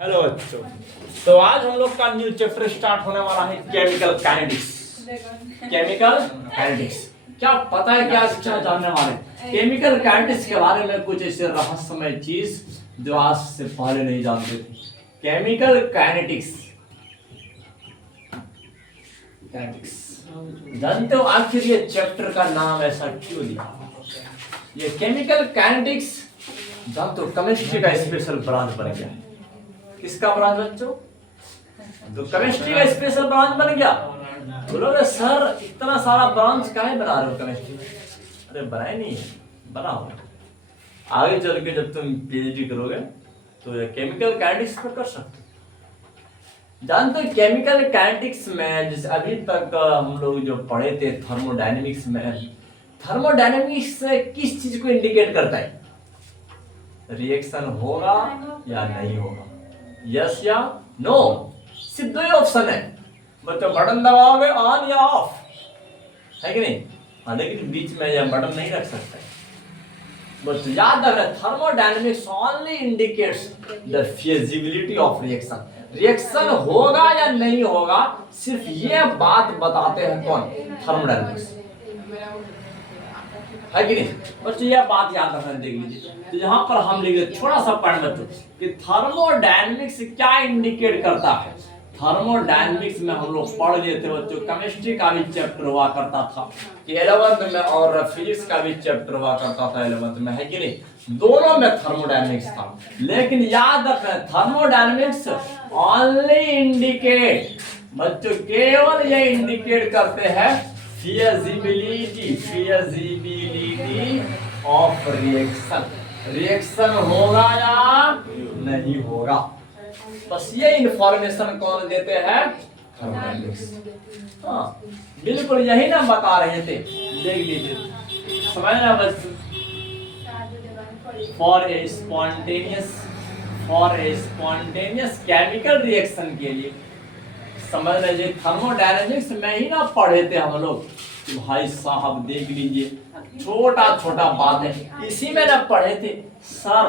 Hello बच्चों। तो आज हम लोग का न्यू चैप्टर स्टार्ट होने वाला है केमिकल काइनेटिक्स। केमिकल काइनेटिक्स क्या पता है, क्या अच्छा जानने वाले केमिकल काइनेटिक्स के बारे में कुछ ऐसे रहस्यमय चीज जो आज से पहले नहीं जानते थे। केमिकल काइनेटिक्स जानते हो आखिर ये चैप्टर का नाम ऐसा क्यों दिया? ये केमिकल काइनेटिक्स जानते हो केमिस्ट्री का स्पेशल ब्रांच बन गया है। किसका ब्रांच बच्चों? तो केमिस्ट्री का स्पेशल ब्रांच बन गया। बोलोगे सर इतना सारा ब्रांच काहे बना रहे हो केमिस्ट्री में? अरे बनाए नहीं है, बनाओ। आगे चल के जब तुम पीएचडी करोगे तो ये केमिकल काइनेटिक्स पर कर सकते हो। जानते हो केमिकल काइनेटिक्स में जैसे अभी तक हम लोग जो पढ़े थे थर्मोडायनेमिक्स में, थर्मोडायनेमिक्स किस चीज को इंडिकेट करता है? रिएक्शन होगा या नहीं होगा, यस या नो, सिर्फ दो ही ऑप्शन है। बच्चों बटन दबाओगे ऑन या ऑफ, है कि नहीं? हाँ, लेकिन बीच में यह बटन नहीं रख सकते। बच्चों याद रखना thermodynamics only indicates the feasibility of reaction. Reaction होगा या नहीं होगा सिर्फ ये बात बताते हैं कौन? थर्मोडायनेमिक्स, है कि नहीं? बच्चों यह बात याद रखना, देख लीजिए। तो यहाँ पर हम लिख देते थोड़ा सा पढ़ बच्चों कि थर्मोडायनेमिक्स क्या इंडिकेट करता है। थर्मोडायनेमिक्स में हम लोग पढ़ लिए थे बच्चों, केमिस्ट्री का भी चैप्टर हुआ करता था कि 11th में, और फिजिक्स का भी चैप्टर हुआ करता था 11th में, है कि नहीं? दोनों में थर्मोडायनेमिक्स था। लेकिन याद रखना थर्मोडायनेमिक्स ओनली इंडिकेट, बच्चों केवल ये इंडिकेट करते हैं फिजिबिलिटी ऑफ रिएक्शन। रिएक्शन होगा या नहीं होगा, बस ये इंफॉर्मेशन कौन देते हैं? थर्मोडायनेमिक्स। हाँ बिल्कुल यही ना बता रहे थे, देख लीजिए समझना बस। For a spontaneous chemical reaction के लिए समझ लीजिए थर्मोडायनेमिक्स में ही ना पढ़े थे हम लोग कि भाई साहब देख लीजिए छोटा छोटा बात है, इसी में ना पढ़े थे। सर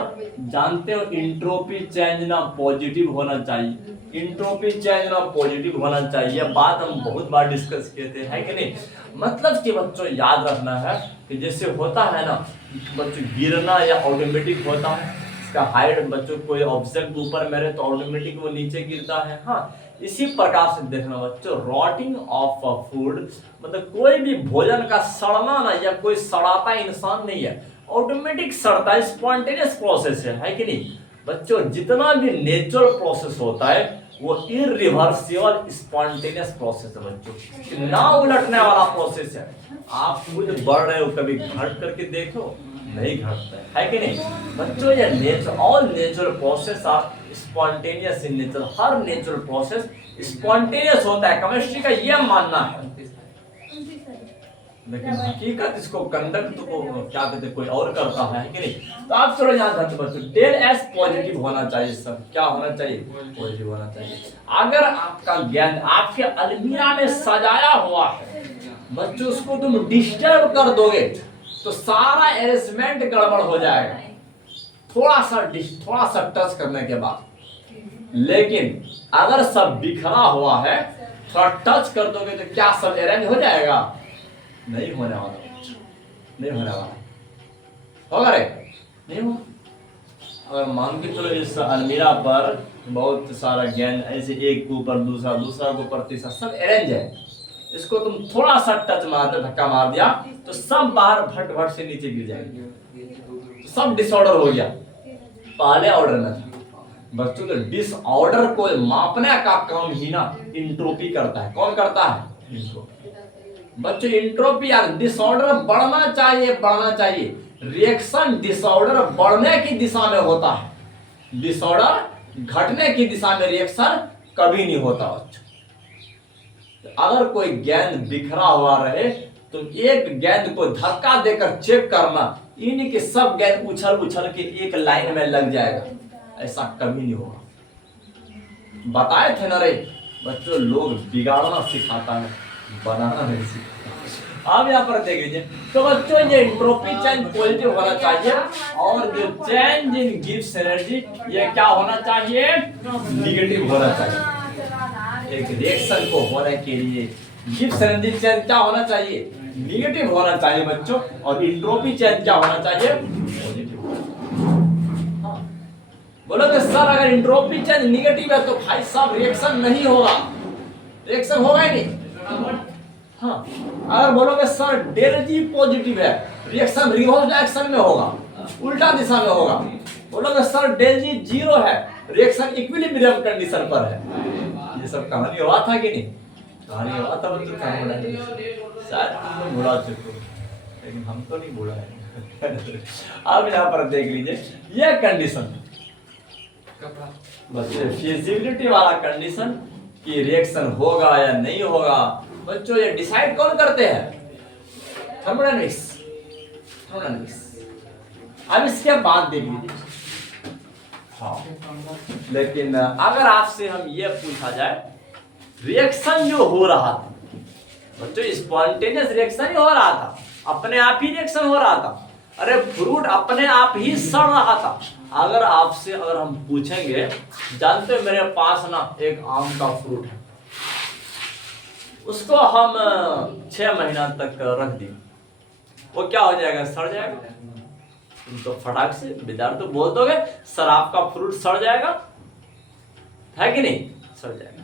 जानते हो इंट्रोपी चेंज ना पॉजिटिव होना चाहिए, इंट्रोपी चेंज ना पॉजिटिव होना चाहिए, बात हम बहुत बार डिस्कस किए थे, है कि नहीं? मतलब कि बच्चों याद रखना है कि जैसे होता है ना बच्चों गिरना या ऑटोमेटिक होता है, इसका हाइट बच्चों कोई ऑब्जेक्ट ऊपर मेरे तो ऑटोमेटिक वो नीचे गिरता है। हाँ इसी प्रकार से देखना बच्चों रॉटिंग ऑफ फूड, मतलब कोई भी भोजन का सड़ना ना, या कोई सड़ाता इंसान नहीं है, ऑटोमेटिक सड़ता है, स्पॉन्टेनियस प्रोसेस है कि नहीं? बच्चों जितना भी नेचुरल प्रोसेस होता है वो इरिवर्सिबल स्पॉन्टेनियस प्रोसेस है बच्चों, ना उलटने वाला प्रोसेस है। आप खुद बढ़ रहे हो, कभी घट करके देखो, नहीं घटता है कि नहीं? बच्चों ये nature all natural process are spontaneous in nature, हर नेचुरल प्रोसेस स्पॉन्टेनियस होता है, केमिस्ट्री का यह मानना है। लेकिन हकीकत इसको कंडक्ट को क्या कहते कोई और करता है कि नहीं? तो आप चलो यहाँ रखते बच्चों डेल एस पॉजिटिव होना चाहिए, सब क्या होना चाहिए? पॉजिटिव होना चाहिए। अगर आपका गेंद आपके अलमीरा में सजाया हुआ है बच्चों, उसको तुम डिस्टर्ब कर दोगे तो सारा अरेंजमेंट गड़बड़ हो जाएगा, थोड़ा सा टच करने के बाद। लेकिन अगर सब बिखरा हुआ है, थोड़ा टच कर दोगे तो क्या सब अरेंज हो जाएगा? नहीं होने वाला, नहीं होने वाला, होगा रे? नहीं हो। अगर मान के चलो इस अलमीरा पर बहुत सारा गेंद ऐसे एक के ऊपर दूसरा, दूसरा के ऊपर तीसरा, सब अरेंज है, इसको तुम थोड़ा सा टच मारते, धक्का मार दिया तो सब बाहर भट भट से नीचे गिर जाएंगे, तो सब डिसऑर्डर हो गया। पहले ऑर्डर में था बच्चों, तो डिसऑर्डर को मापने का काम ही ना इंट्रोपी करता है। कौन करता है? इंट्रोपी। बच्चों इंट्रोपी या डिसऑर्डर बढ़ना चाहिए। रिएक्शन डिसऑर्डर बढ़ने की दिशा में होता है, डिसऑर्डर घटने की दिशा में रिएक्शन कभी नहीं होता बच्चों। अगर कोई गेंद बिखरा हुआ रहे तो एक गेंद को धक्का देकर चेक करना, इन के सब गेंद उछल के एक लाइन में लग जाएगा, ऐसा कभी नहीं होगा। बताए थे ना रे बच्चों, लोग बिगाड़ना सिखाता है, बनाना नहीं सिखाता। आप यहाँ पर देख लीजिए। तो बच्चों ये एंट्रोपी चेंज पॉजिटिव होना चाहिए और जो चेंज इन गिब्स एनर्जी ये क्या होना चाहिए, निगेटिव होना चाहिए। एक रिएक्शन को होने के लिए गिब्स एनर्जी चेंज क्या होना चाहिए, निगेटिव होना चाहिए बच्चों, और एंट्रोपी चेंज क्या होना चाहिए, पॉजिटिव। हाँ बोलोगे सर अगर एंट्रोपी चेंज निगेटिव है तो भाई साहब रिएक्शन नहीं होगा, रिएक्शन होगा ही नहीं। हाँ अगर बोलोगे सर डेल जी पॉजिटिव है, रिएक्शन रिवर्स डायरेक्शन में होगा, उल्टा दिशा में होगा। बोलोगे सर डेल जी जीरो है, रिएक्शन इक्विलिब्रियम कंडीशन पर है। ये सब कहानी हुआ था कि नहीं, कहानी हुआ था बच्चों, शायद तुम लोग भुला चुके हो, लेकिन हम तो नहीं भूला है। अब यहाँ पर देख लीजिए ये कंडीशन बच्चे फिजिबिलिटी वाला कंडीशन कि रिएक्शन होगा या नहीं होगा, बच्चों ये डिसाइड कौन करते हैं, थर्मोडायनेमिक्स। अब इसके बाद देख लीजिए। हाँ लेकिन अगर आपसे हम ये पूछा जाए रिएक्शन जो हो रहा था बच्चों, स्पॉन्टेनियस रिएक्शन ही हो रहा था, अपने आप ही रिएक्शन हो रहा था, अरे फ्रूट अपने आप ही सड़ रहा था। अगर आपसे अगर हम पूछेंगे, जानते हो मेरे पास ना एक आम का फ्रूट है, उसको हम 6 महीना तक रख दिए, वो क्या हो जाएगा, सड़ जाएगा। तुम तो फटाक से विद्यार्थी तो बोल दोगे सर आपका फ्रूट सड़ जाएगा, है कि नहीं, सड़ जाएगा।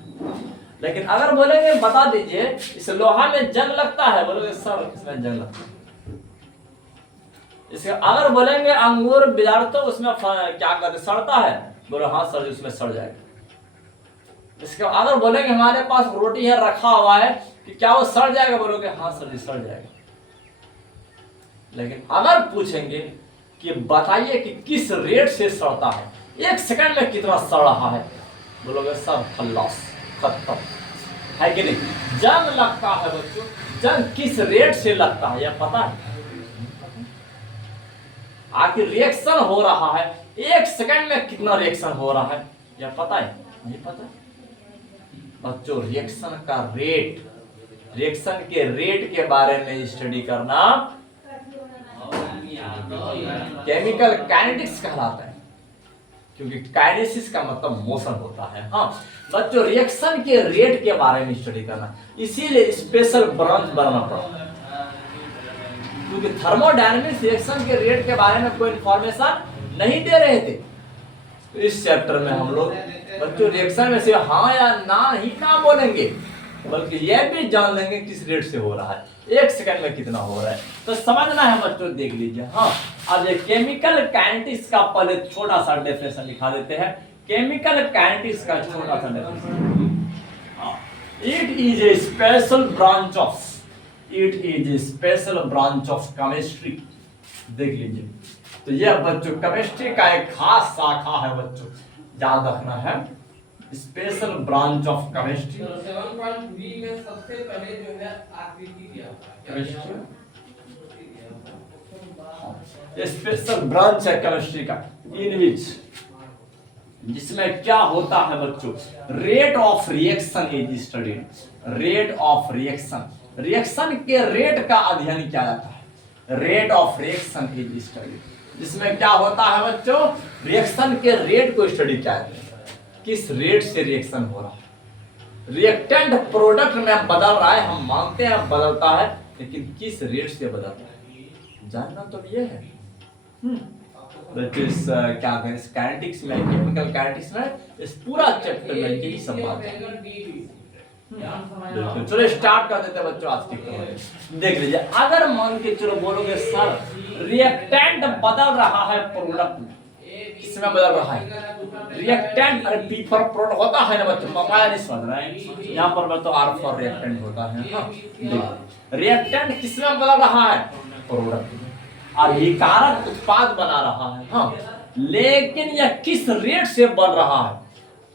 लेकिन अगर बोलेंगे बता दीजिए इस लोहा में जंग लगता है, बोलोगे सर इसमें जंग लगता है। इसके अगर बोलेंगे अंगूर विद्यार्थी उसमें क्या कहते सड़ता है, बोलो हाँ सर उसमें सड़ जाएगा। इसके अगर बोलेंगे हमारे पास रोटी है रखा हुआ है कि क्या वो सड़ जाएगा, बोलोगे हाँ सर जी सड़ जाएगा। लेकिन अगर पूछेंगे कि बताइए कि किस रेट से सड़ता है, 1 सेकंड में कितना सड़ रहा है, बोलोगे सर खल्लास खत्म, है कि नहीं। जंग लगता है बच्चों, जंग किस रेट से लगता है यह पता है, आखिर रिएक्शन हो रहा है 1 सेकंड में कितना रिएक्शन हो रहा है यह पता है, नहीं पता बच्चों। रिएक्शन का रेट, रिएक्शन के रेट के बारे में स्टडी करना केमिकल काइनेटिक्स कहलाता है, क्योंकि काइनेसिस का मतलब मोशन होता है। हाँ बच्चों रिएक्शन के रेट के बारे में स्टडी करना, इसीलिए स्पेशल ब्रांच बनाना पड़ा, क्योंकि थर्मोडायनेमिक्स रिएक्शन के रेट के बारे में कोई इंफॉर्मेशन नहीं दे रहे थे। तो इस चैप्टर में हम लोग बच्चों रिएक्शन में से हाँ या ना ही ना बोलेंगे, बल्कि यह भी जान लेंगे किस रेट से हो रहा है, 1 सेकंड में कितना हो रहा है, तो समझना है बच्चों। देख लीजिए। हाँ अब ये केमिकल काइनेटिक्स का पहले छोटा सा डेफिनेशन लिखा देते हैं। केमिकल काइनेटिक्स का छोटा सा definition, it is a special branch of, it is a special branch of chemistry. देख लीजिए, तो यह बच्चों केमिस्ट्री का एक खास शाखा है बच्चों, याद रखना है, स्पेशल ब्रांच ऑफ केमिस्ट्री। 7.3 में सबसे पहले जो है आकृति दिया केमिस्ट्री स्पेशल ब्रांच है केमिस्ट्री का, इन विच जिसमें क्या होता है बच्चों, rate of reaction is studied. Rate of reaction, reaction के रेट का अध्ययन किया जाता है, rate of reaction is studied, जिसमें क्या होता है बच्चों, रिएक्शन के रेट को स्टडी किया जाता है, किस रेट से रिएक्शन हो रहा है। रिएक्टेंट प्रोडक्ट में बदल रहा है, हम मानते हैं बदलता है, लेकिन किस रेट से बदलता है जानना तो ये है। क्या कहें काइनेटिक्स में, केमिकल काइनेटिक्स में इस पूरा चैप्टर में यही सब बात है। चलो स्टार्ट कर देते हैं बच्चों आज की कहानी। देख लीजिए, अगर मान के चलो बोलोगे सर रिएक्टेंट बदल रहा है प्रोडक्ट में, किसमें बदल रहा है, रिएक्टेंट, अरे पी फॉर प्रोडक्ट होता है ना बच्चों, पापाया नहीं समझ रहे हैं, यहाँ पर बच्चों आर फॉर रिएक्टेंट होता है। हाँ रिएक्टेंट किसमें बदल रहा है, प्रोडक्ट में, और ये कारक उत्पाद बना रहा है। हाँ लेकिन यह किस रेट से बन रहा है,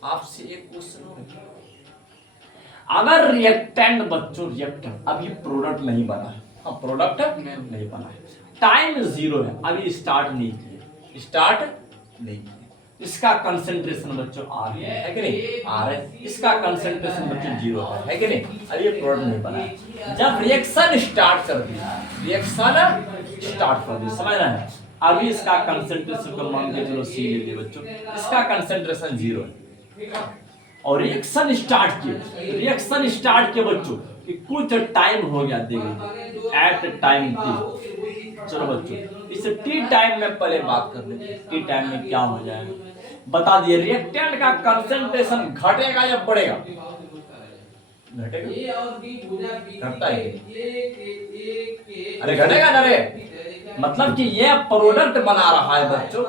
आपसे एक क्वेश्चन हो, अगर रिएक्टेंट बच्चों, रिएक्टेंट अभी प्रोडक्ट नहीं बना है, हाँ प्रोडक्ट नहीं बना है, टाइम 0 है, अभी स्टार्ट नहीं किया, स्टार्ट नहीं किया, इसका कंसंट्रेशन बच्चों आर है कि नहीं, आर है, इसका कंसंट्रेशन बच्चों 0 है कि नहीं। अब ये प्रोडक्ट नहीं बना। जब रिएक्शन स्टार्ट कर दिया, रिएक्शन स्टार्ट कर दिया, समझ रहे हैं। अभी इसका कंसंट्रेशन को मान के चलो सी ले लिए बच्चों, इसका कंसंट्रेशन 0 है और रिएक्शन स्टार्ट किए, रिएक्शन स्टार्ट किए बच्चों कि कुछ टाइम हो गया, देखिए एट टाइम टी। चलो बच्चों इसे टी टाइम में पहले बात कर लेते हैं, टी टाइम में क्या हो जाएगा बता दिए। रिएक्टेंट का कंसंट्रेशन घटेगा या बढ़ेगा, घटेगा, घटता है, अरे घटेगा ना रे, मतलब कि ये प्रोडक्ट बना रहा है बच्चों।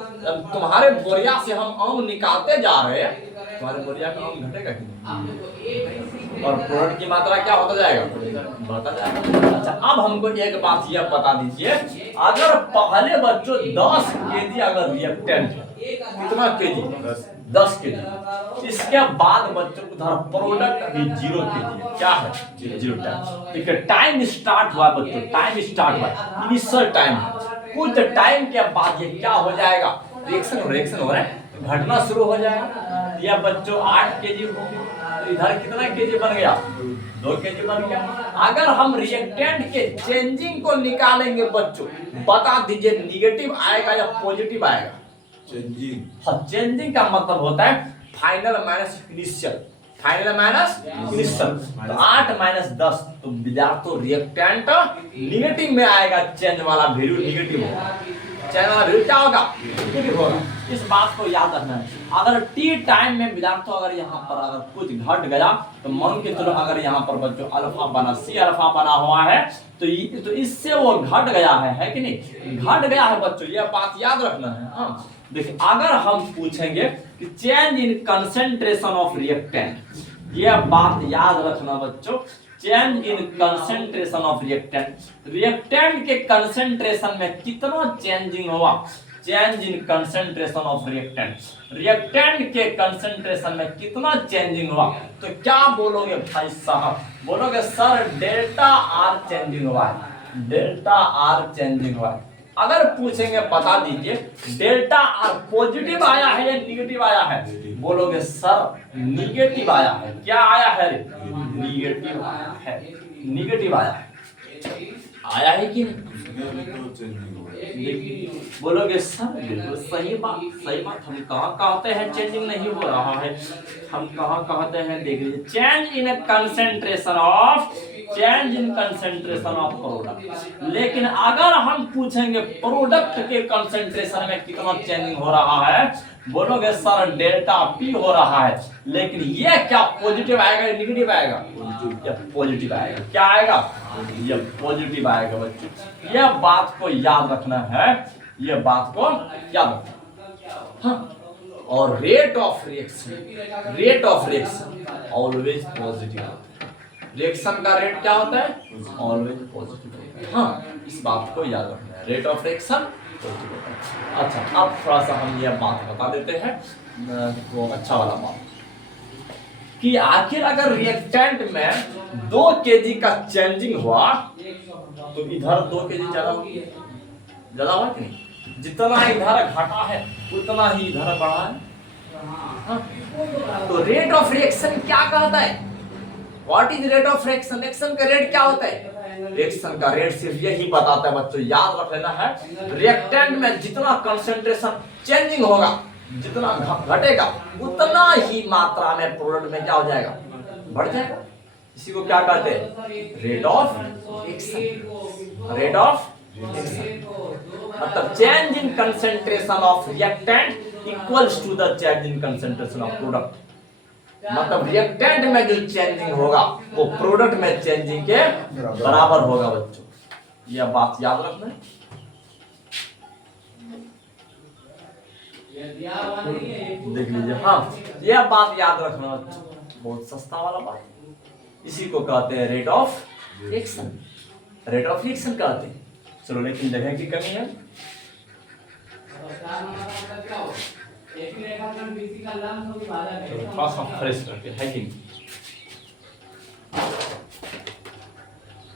तुम्हारे बोरिया से हम आम निकालते जा रहे हैं, तुम्हारे बोरिया का आम घटेगा कि नहीं, और प्रोडक्ट की मात्रा क्या होता जाएगा, बढ़ता जाएगा। अच्छा अब हमको एक बात यह बता दीजिए, अगर पहले बच्चों 10 केजी अगर रिएक्टेंट है, कितना केजी, 10 केजी, इसके बाद बच्चों उधर प्रोडक्ट अभी 0 केजी है, क्या है 0 टाइम। देखिए टाइम स्टार्ट हुआ बच्चों, टाइम स्टार्ट हुआ, इनिशियल टाइम है, कुछ टाइम के बाद ये क्या हो जाएगा, रिएक्शन हो रहा है, घटना शुरू हो जाएगा। यह बच्चों 8 केजी हो गया, तो इधर कितना केजी बन गया, 2 केजी बन गया। अगर हम रिएक्टेंट के चेंजिंग को निकालेंगे बच्चों, बता दीजिए नेगेटिव आएगा या पॉजिटिव आएगा, चेंजिंग। हाँ चेंजिंग का मतलब होता है final minus initial, final minus initial. तो 8 माइनस 10, तो विद्यार्थी रिएक्टेंट नेगेटिव में आएगा, चेंज वाला वैल्यू नेगेटिव होगा, चेंज वाला वैल्यू क्या होगा, नेगेटिव होगा। इस बात को याद रखना है। अगर टी टाइम में विद्यार्थी अगर यहाँ पर अगर कुछ घट गया, तो मान के चलो अगर यहाँ पर बच्चों अल्फा बना, सी अल्फा बना हुआ है, तो इससे वो घट गया है कि नहीं, घट गया है बच्चों, ये बात याद रखना है। हाँ देखिए अगर हम पूछेंगे कि change in concentration of reactant, ये बात याद रखना बच्चों, change in concentration of reactant, reactant के कंसंट्रेशन में कितना चेंजिंग हुआ, change in concentration of reactant, reactant के कंसंट्रेशन में कितना चेंजिंग हुआ, तो क्या बोलोगे भाई साहब, बोलोगे सर डेल्टा आर चेंजिंग हुआ है, डेल्टा आर चेंजिंग हुआ है। अगर पूछेंगे बता दीजिए डेल्टा आर पॉजिटिव आया है या निगेटिव आया है, बोलोगे सर निगेटिव आया है, क्या आया है, निगेटिव आया है, निगेटिव आया है, आया है कि नहीं, बोलोगे सर बिल्कुल सही बात, सही बात। हम कहाँ कहते हैं चेंजिंग नहीं हो रहा है, हम कहाँ कहते हैं, देख लीजिए change in concentration of, change in concentration of product. लेकिन अगर हम पूछेंगे प्रोडक्ट के कंसंट्रेशन में कितना चेंजिंग हो रहा है, बोलोगे सर डेल्टा पी हो रहा है। लेकिन ये क्या पॉजिटिव आएगा या नेगेटिव आएगा, ये पॉजिटिव आएगा, क्या आएगा, ये पॉजिटिव आएगा बच्चों। यह बात को याद रखना है, ये बात को याद रखना। हाँ और rate of reaction, rate of reaction always positive, reaction का रेट क्या होता है, ऑलवेज पॉजिटिव। हाँ इस बात को याद रखना है, रेट ऑफ रिएक्शन पॉजिटिव होता है। अच्छा अब थोड़ा सा हम ये बात बता देते हैं, वो अच्छा वाला बात कि आखिर अगर रिएक्टेंट में 2 केजी का चेंजिंग हुआ, तो इधर 2 केजी ज्यादा हुआ कि नहीं, जितना इधर घटा है उतना ही इधर बढ़ा है। हाँ? तो रेट ऑफ रिएक्शन क्या कहता है, what is rate of reaction, reaction का रेट क्या होता है, रिएक्शन का रेट सिर्फ यही बताता है बच्चों, याद रख लेना है, रिएक्टेंट में जितना कंसंट्रेशन चेंजिंग होगा, जितना घटेगा उतना ही मात्रा में प्रोडक्ट में क्या हो जाएगा, बढ़ जाएगा। इसी को क्या कहते हैं, rate of reaction, rate of reaction मतलब change in concentration of reactant equals to the change in concentration of product. मतलब रिएक्टेंट में जो चेंजिंग होगा वो प्रोडक्ट में चेंजिंग के बराबर होगा बच्चों, यह बात याद रखना है। देख लीजिए, हाँ यह बात याद रखना बच्चों, बहुत सस्ता वाला बात, इसी को कहते हैं rate of reaction, rate of reaction कहते हैं। चलो लेकिन जगह की कमी है, थोड़ा सा फ्रेश करके है कि नहीं।